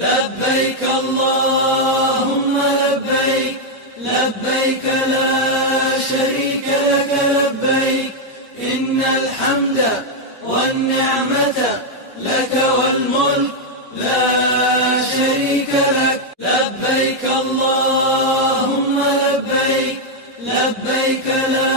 لبيك اللهم لبيك، لبيك لا شريك لك لبيك، إن الحمد والنعمة لك والملك لا شريك لك. لبيك اللهم لبيك، لبيك لا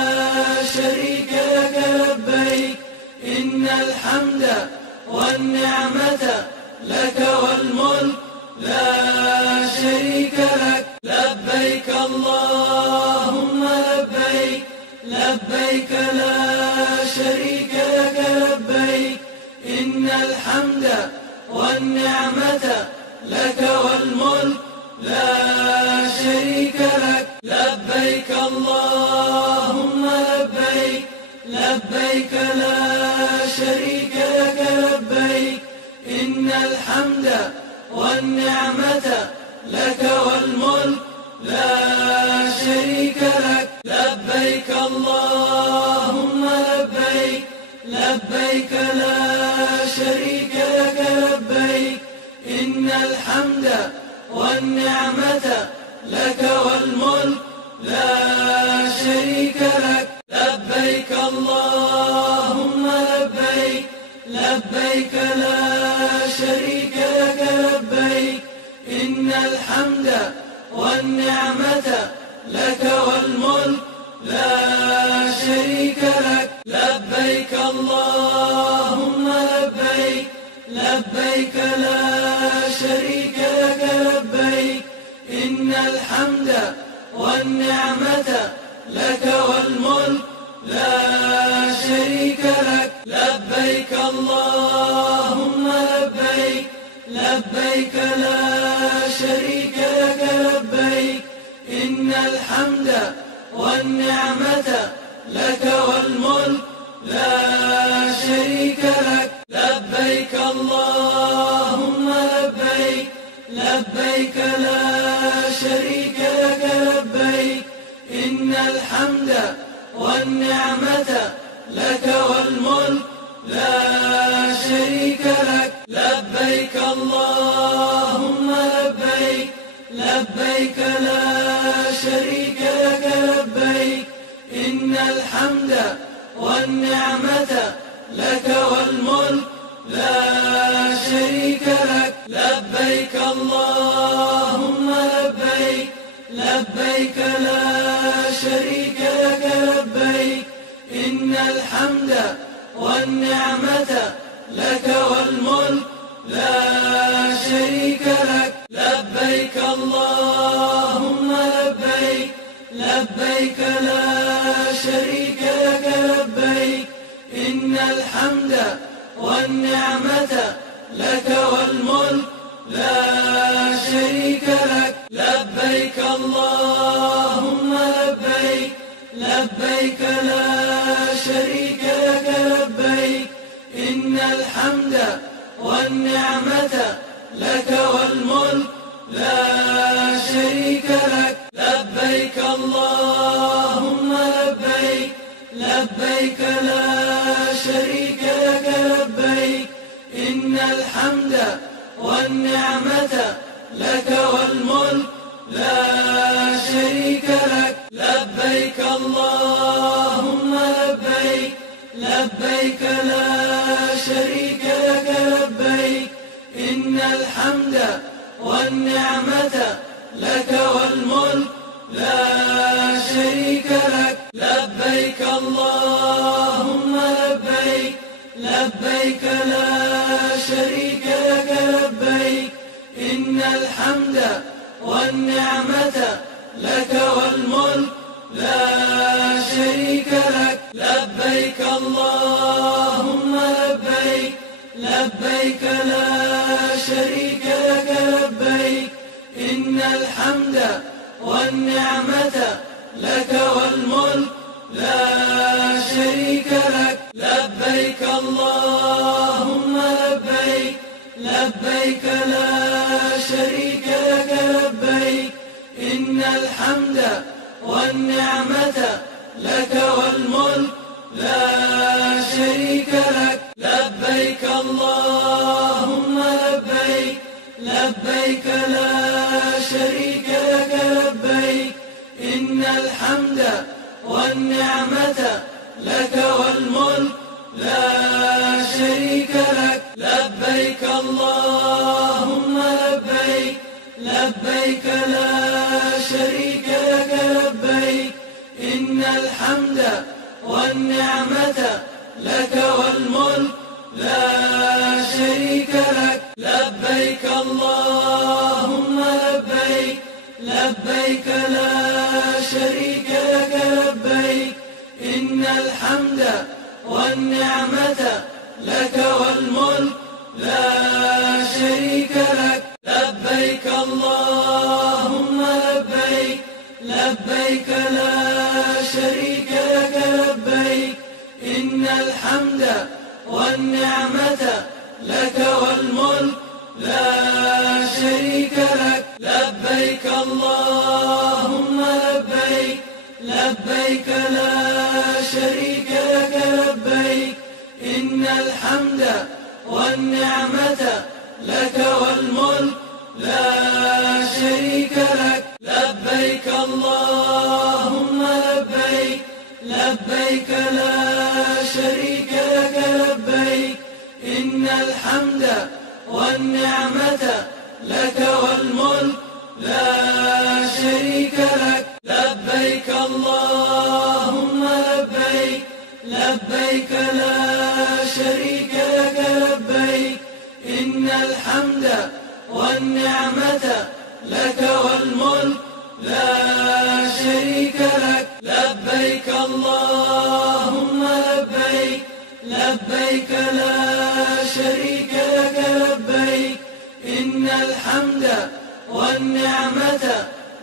شريك لك لبيك، إن الحمد والنعمة لك والملك لا شريك لك. لبيك اللهم لبيك، لبيك لا شريك لك لبيك، إن الحمد والنعمة لك والملك لا شريك لك. لبيك اللهم لبيك، لبيك لا شريك لك لبيك، إن الحمد والنعمة لك والملك لا شريك لك. لبيك اللهم لبيك، لبيك لا شريك لك لبيك، إن الحمد والنعمة لك والملك لا شريك لك. لبيك اللهم لبيك، لبيك لا شريك لك لبيك، إن الحمد والنعمة لك والملك لا شريك لك. لبيك اللهم لبيك، لبيك لا شريك لك لبيك، إن الحمد والنعمة لك والملك لا شريك لك. لبيك اللهم لبيك، لبيك لا شريك لك لبيك، إن الحمد والنعمة لك والملك لا شريك لك. لبيك اللهم لبيك، لبيك لا شريك لك لبيك، إن الحمد والنعمة لك والملك لا شريك لك. لبيك اللهم لبيك، لبيك لا شريك لك لبيك، إن الحمد والنعمة لك والملك لا شريك لك. لبيك اللهم لبيك، لبيك لا شريك لك لبيك، إن الحمد والنعمة لك والملك لا شريك لك. لبيك اللهم لبيك، لبيك لا شريك لك لبيك، إن الحمد والنعمة لك والملك لا شريك لك. لبيك اللهم لبيك، لبيك لا شريك لك لبيك، إن الحمد والنعمة لك والملك لا شريك لك. لبيك اللهم لبيك، لبيك لا شريك لك لبيك، إن الحمد والنعمة لك والملك لا شريك لك. لبيك اللهم لبيك، لبيك لا شريك لك لبيك، إن الحمد والنعمة لك والملك لا شريك لك. لبيك اللهم لبيك، لبيك لا شريك لك لبيك، إن الحمد والنعمة لك والملك لا شريك لك. لبيك اللهم لبيك، لبيك لا شريك لك لبيك، إن الحمد والنعمة لك والملك لا شريك لك. لبيك اللهم لبيك، لبيك لا شريك لك لبيك، إن الحمد والنعمة لك والملك لا شريك لك. لبيك اللهم لبيك، لبيك لا شريك لك لبيك إن الحمد والنعمة لك والملك لا شريك لك لبيك اللهم لبيك لبيك لا شريك لك لبيك إن الحمد والنعمة لك والملك لا شريك لك لبيك اللهم لبيك لبيك لا شريك لك لبيك إن الحمد والنعمة لك والملك لا شريك لك لبيك اللهم لبيك لبيك لا شريك لك لبيك إن الحمد والنعمة لك والملك لا شريك لك لبيك اللهم لبيك لبيك لا شريك لك لبيك إن الحمد والنعمة لك والملك لا شريك لك لبيك اللهم لبيك لبيك لا شريك لك لبيك إن الحمد والنعمة لك والملك لا شريك لك لبيك اللهم لبيك لبيك لا شريك لك لبيك إن الحمد والنعمة لك والملك لا شريك لك لبيك اللهم لبيك لبيك لا شريك لك لبيك إن الحمد والنعمة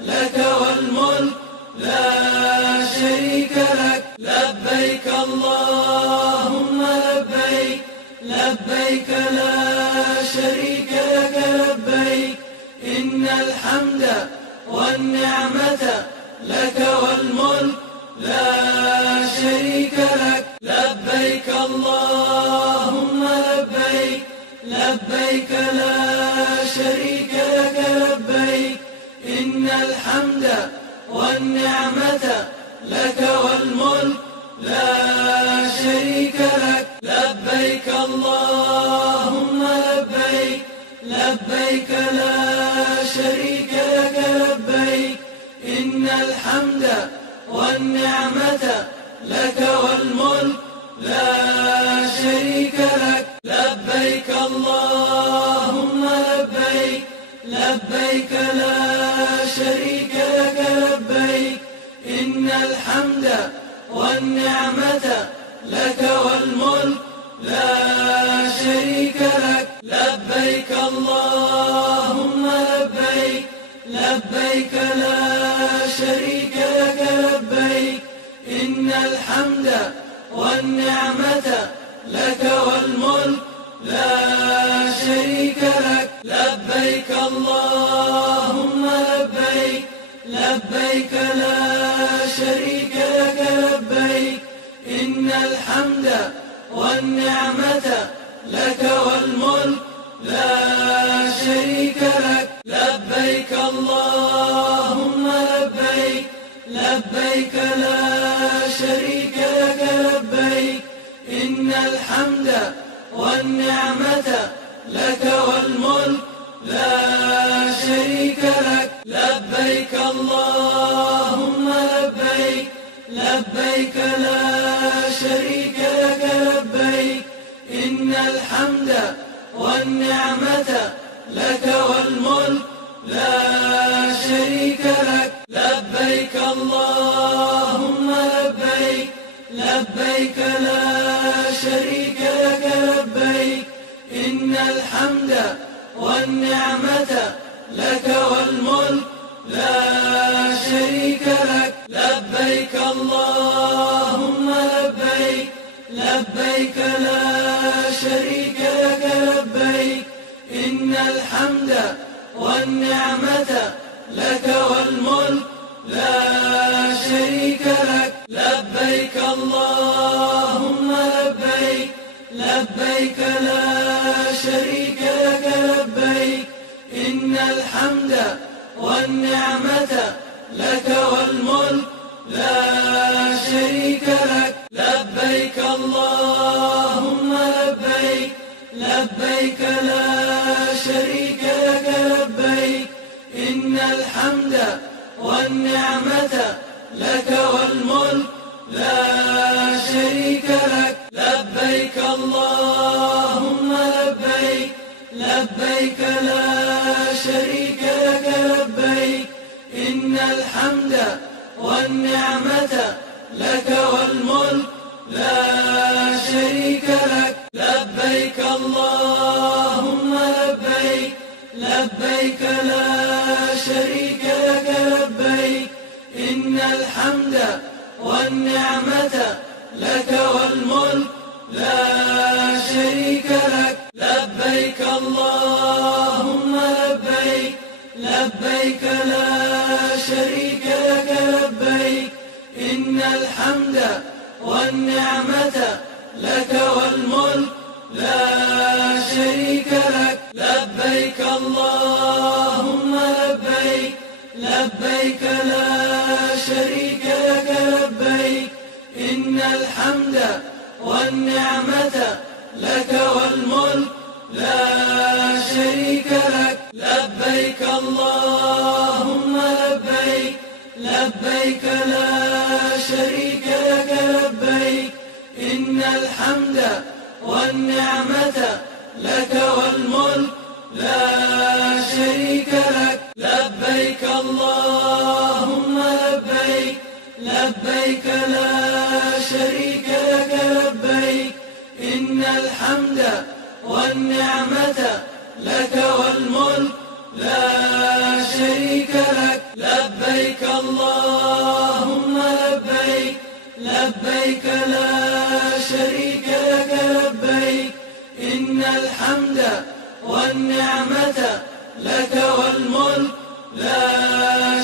لك والملك لا شريك لك لبيك اللهم لبيك لبيك لا شريك لك لبيك إن الحمد والنعمة لك والملك لا شريك لك لبيك اللهم لبيك لبيك لا شريك لك لبيك إن الحمد والنعمة لك والملك لا شريك لك لبيك اللهم لبيك لبيك لا شريك لك لبيك إن الحمد والنعمة لك والملك لا شريك لك لبيك اللهم لبيك لبيك لا شريك لك لبيك إن الحمد والنعمة لك والملك لا شريك لك لبيك اللهم لبيك لبيك لا شريك لك لبيك إن الحمد والنعمة لك والملك لا شريك لك لبيك اللهم لبيك لبيك لا شريك لك لبيك إن الحمد والنعمة لك والملك لا شريك لك لبيك اللهم لبيك لبيك لا شريك لك لبيك إن الحمد والنعمة لك والملك لا شريك لك لبيك اللهم لبيك لبيك لا شريك لك لبيك إن الحمد والنعمة لك والملك لا شريك لك لبيك اللهم لبيك لبيك لا شريك لك لبيك إن الحمد والنعمة لك والملك لا شريك لك لبيك اللهم لبيك لبيك لا شريك لك لبيك إن الحمد والنعمة لك والملك لا شريك لك لبيك اللهم لبيك لبيك لا شريك لك لبيك إن إن الحمد والنعمة لك والملك لا شريك لك. لبيك اللهم لبيك، لبيك لا شريك لك لبيك. إن الحمد والنعمة لك والملك لا شريك لك. لبيك اللهم لبيك، لبيك لا شريك لك لبيك. إن الحمد والنعمة لك والملك لا شريك لك. لبيك اللهم لبيك، لبيك لا شريك لك لبيك. إن الحمد والنعمة لك والملك لا شريك لك. لبيك اللهم لبيك، لبيك لا شريك لك لبيك. إن الحمد والنعمة لك والملك لا شريك لك. لبيك اللهم لبيك، لبيك لا شريك لك لبيك. إن الحمد والنعمة لك والملك لا شريك لك. لبيك اللهم لبيك، لبيك لا شريك لك لبيك. إن الحمد والنعمة لك والملك لا شريك لك. لبيك اللهم لبيك، لبيك لا شريك لك لبيك. إن الحمد والنعمة لك والملك لا شريك لك. لبيك اللهم لبيك، لبيك لا شريك لك لبيك. إن الحمد والنعمة لك والملك لا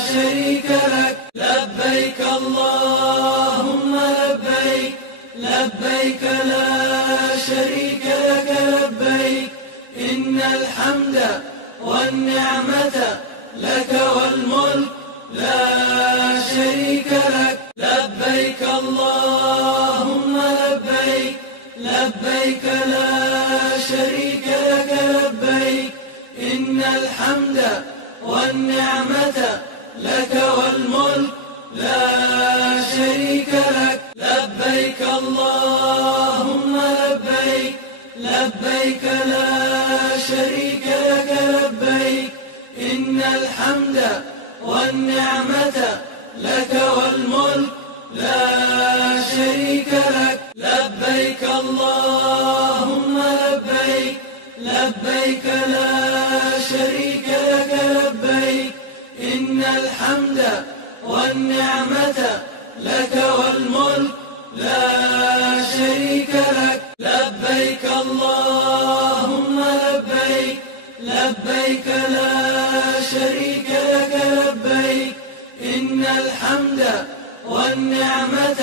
شريك لك. لبيك اللهم لبيك، لبيك لا شريك لك لبيك. إن الحمد والنعمة لك والملك لا شريك لك. لبيك اللهم لبيك، لبيك لا شريك لك لبيك. إن الحمد والنعمة لك والملك لا شريك لك. لبيك اللهم لبيك، لبيك لا شريك لك لبيك. إن الحمد والنعمة لك والملك لا شريك لك. لبيك اللهم لبيك، لبيك لا شريك لك لبيك. إن الحمد والنعمة لك والملك لا شريك لك. لبيك اللهم لبيك، لبيك لا شريك لك لبيك. إن الحمد والنعمة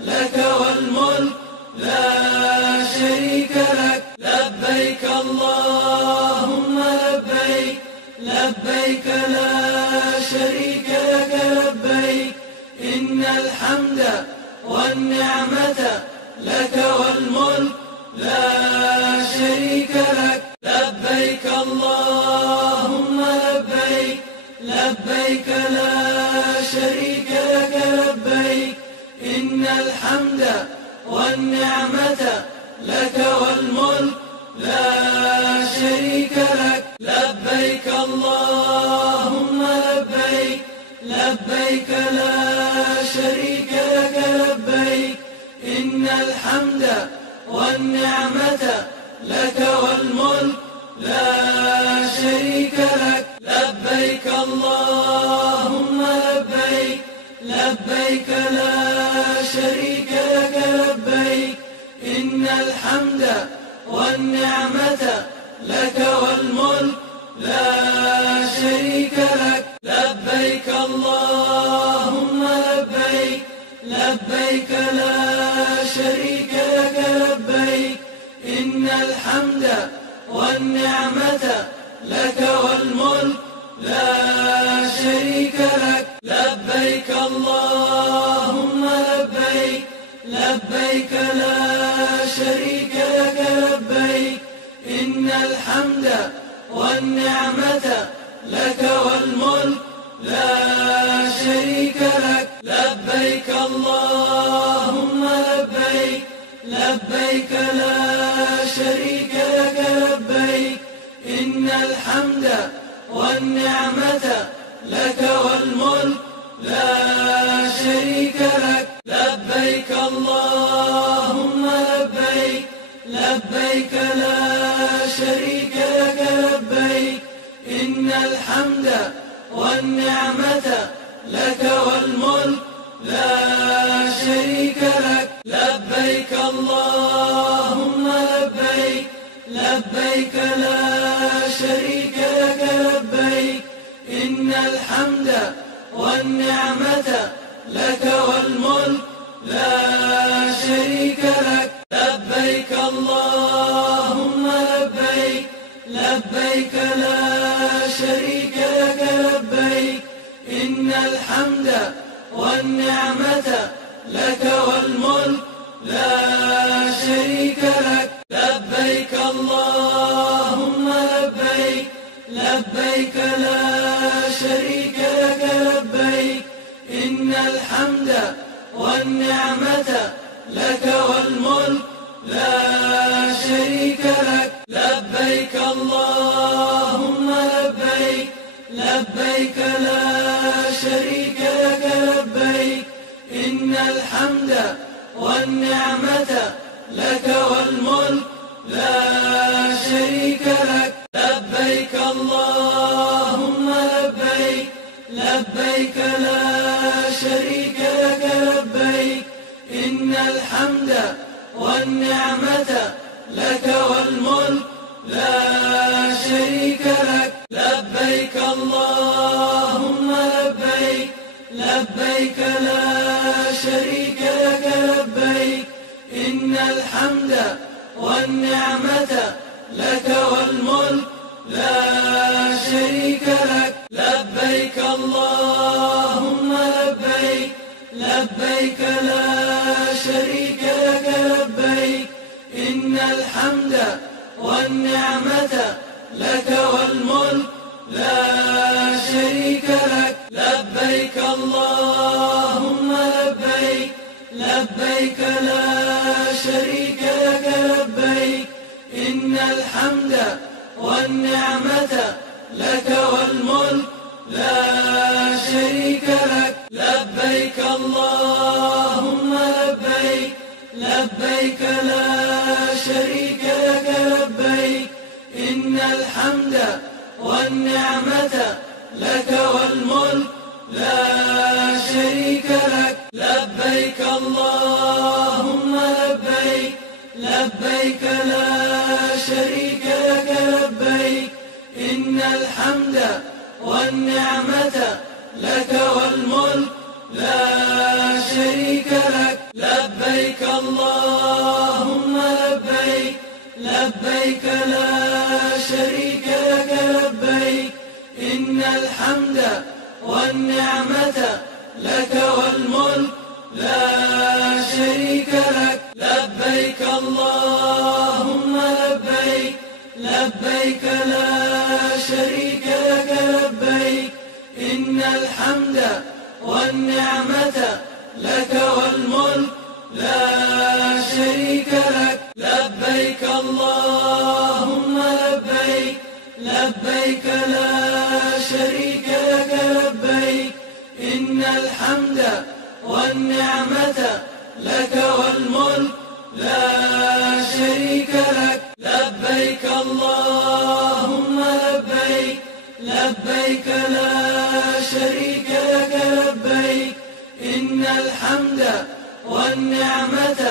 لك والملك لا شريك لك. لبيك اللهم لبيك، لبيك لا شريك لك لبيك. إن الحمد والنعمة لك والملك لا شريك لك. لبيك اللهم لبيك، لبيك لا شريك لك لبيك. إن الحمد والنعمة لك والملك لا شريك لك. لبيك اللهم لبيك، لبيك لا شريك لك لبيك. إن الحمد والنعمة لك والملك لا شريك لك. لبيك اللهم لبيك، لبيك لا شريك لك لبيك. إن الحمد والنعمة لك والملك لا شريك لك. لبيك اللهم لبيك، لبيك لا شريك لك لبيك. إن الحمد والنعمة لك والملك الحمد والنعمة لك والملك لا شريك لك لبيك اللهم لبيك لبيك لا شريك لك لبيك إن الحمد والنعمة لك والملك لا شريك لك لبيك اللهم لبيك لبيك لا شريك لك لبيك إن الحمد والنعمة لك والملك لا شريك لك لبيك اللهم لبيك لبيك لا شريك لك لبيك إن الحمد والنعمة لك والملك لا شريك لك لبيك اللهم لبيك لبيك لا شريك لك لبيك إن الحمد والنعمة لك والملك لا شريك لك لبيك اللهم لبيك لبيك لا شريك لك لبيك إن الحمد والنعمة لك والملك لا شريك لك لبيك اللهم لبيك لبيك لا شريك لك لبيك إن الحمد والنعمة لك والملك لا شريك لك لبيك اللهم لبيك لبيك لا شريك لك لبيك إن الحمد والنعمة لك والملك لا شريك لك لبيك اللهم لبيك لبيك لا شريك لك لبيك إن الحمد والنعمة لك والملك لا شريك لك لبيك اللهم لبيك لبيك لا شريك لك لبيك إن الحمد والنعمة لك والملك لا شريك لك لبيك اللهم لبيك لبيك لا شريك لك لبيك إن الحمد والنعمة لك والملك لا شريك لك لبيك اللهم لبيك لبيك لا شريك لك لبيك إن الحمد والنعمة لك والملك لا شريك لك لبيك اللهم لبيك لبيك لا شريك لك لبيك إن الحمد والنعمة لك والملك لا شريك لك لبيك اللهم لبيك لبيك لا شريك لك لبيك إن الحمد والنعمة لك والملك لا شريك لك لبيك اللهم لبيك لبيك لا شريك لك لبيك إن الحمد والنعمة لك والملك لا شريك لك لبيك اللهم لبيك لبيك لا شريك لك لبيك إن الحمد والنعمة لك والملك لا شريك لك لبيك اللهم لبيك لبيك لا شريك لك لبيك إن الحمد والنعمة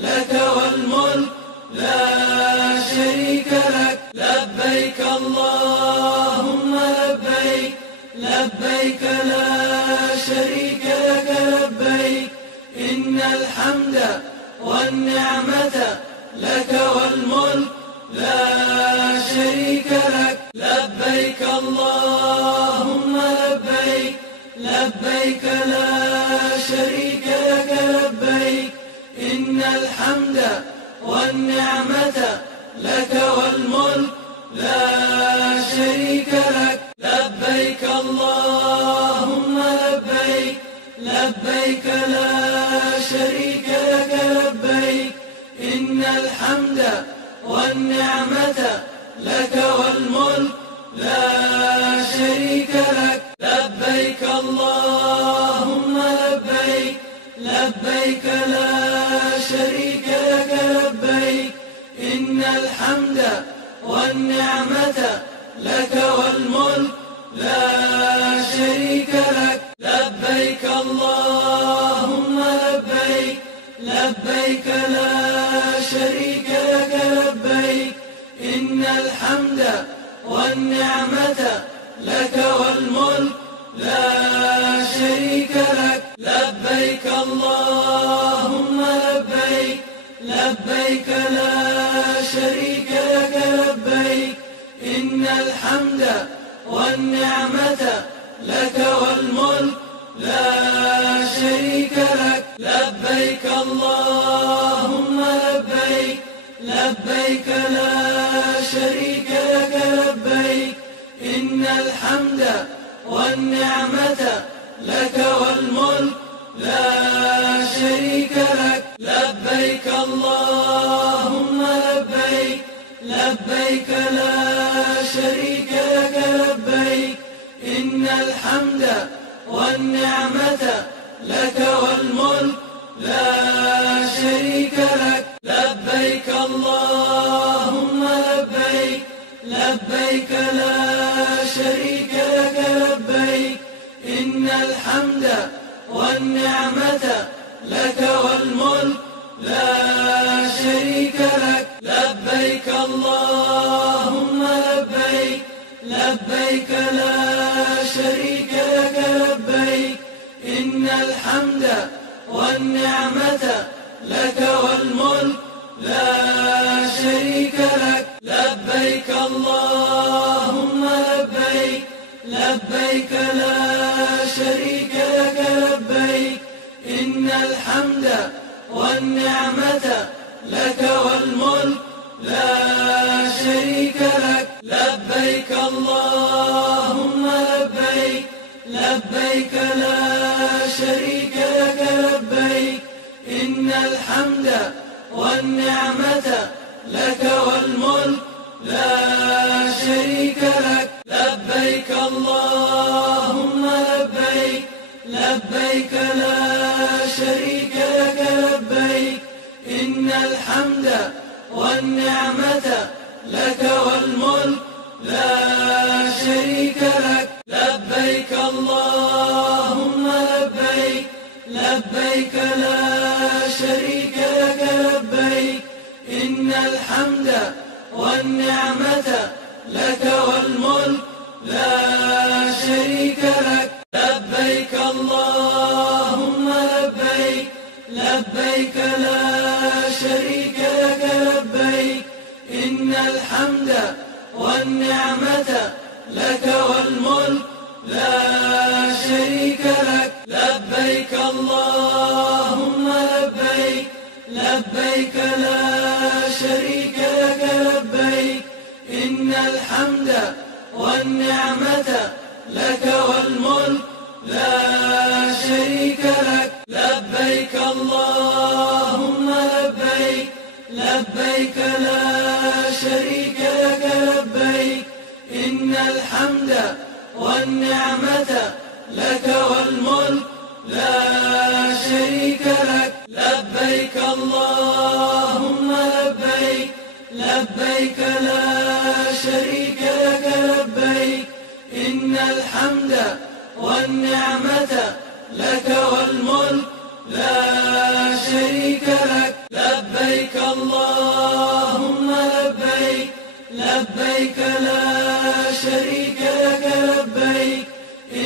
لك والملك لا شريك لك لبيك اللهم لبيك لبيك لا شريك لك لبيك إن الحمد والنعمة لك والملك لا شريك لك لبيك اللهم لبيك لبيك لا شريك لك لبيك إن الحمد والنعمة لك والملك لا اللهم لبيك لبيك لا شريك لك لبيك إن الحمد والنعمة لك والملك لا شريك لك لبيك اللهم لبيك لبيك لا شريك لك لبيك إن الحمد والنعمة لك والملك لا شريك لك لبيك اللهم لبيك لبيك لا شريك لك لبيك إن الحمد والنعمة لك والملك لا شريك لك لبيك اللهم لبيك لبيك لا شريك لك لبيك إن الحمد والنعمة لك والملك لا شريك لك لبيك اللهم لبيك لبيك لا شريك لك لبيك إن الحمد والنعمة لك والملك لا شريك لك لبيك اللهم لبيك لبيك لا شريك لك لبيك إن الحمد والنعمة لك والملك لا شريك لك لبيك اللهم لبيك لبيك لا شريك لك لبيك إن الحمد والنعمة لك والملك لا شريك لك لبيك اللهم لبيك لبيك لا شريك لك لبيك إن الحمد والنعمة لك والملك لا شريك لك لبيك اللهم لبيك لبيك لا شريك لك لبيك إن الحمد والنعمة لك والملك لا شريك لك لبيك اللهم لبيك لبيك لا شريك لك لبيك إن الحمد والنعمة لك والملك لا شريك لك لبيك اللهم لبيك لبيك لا شريك لك لبيك إن الحمد والنعمة لك والملك لا شريك لك لبيك اللهم لبيك لبيك لا شريك لك لبيك إن الحمد والنعمة لك والملك لا شريك لك لبيك اللهم لبيك لبيك لا شريك لك لبيك إن الحمد والنعمة لك والملك لا شريك لك لبيك اللهم لبيك لبيك لا شريك لك لبيك إن الحمد والنعمة لك والملك لا شريك لك لبيك اللهم لبيك لبيك لا شريك لك لبيك إن الحمد والنعمة لك والملك لا شريك لك لبيك اللهم لبيك لبيك لا شريك لك لبيك إن الحمد والنعمة لك والملك لا شريك لك لبيك اللهم لبيك لبيك لا شريك لك لبيك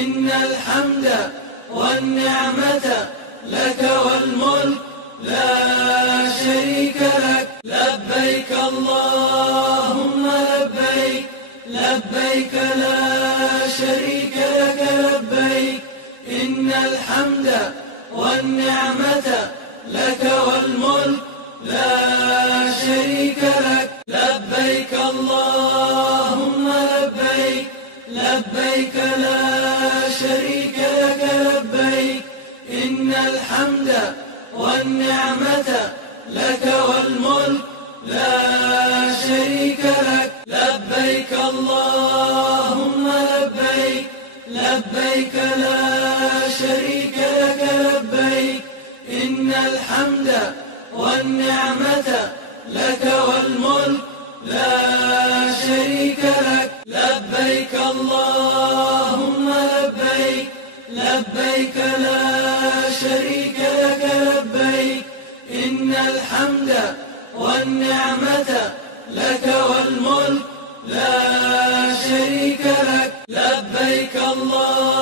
إن الحمد والنعمة لك والملك لا شريك لك لبيك اللهم لبيك لبيك لا شريك لك لبيك إن الحمد والنعمة لك والملك لا شريك لك لبيك اللهم لبيك لبيك لا شريك لك لبيك إن الحمد والنعمة لك والملك لا شريك لك لبيك اللهم لبيك لبيك لا شريك لك لبيك إن الحمد والنعمة لك والملك لا شريك لك لبيك اللهم لبيك لبيك لا شريك لك لبيك إن الحمد والنعمة لك والملك لا شريك لك لبيك الله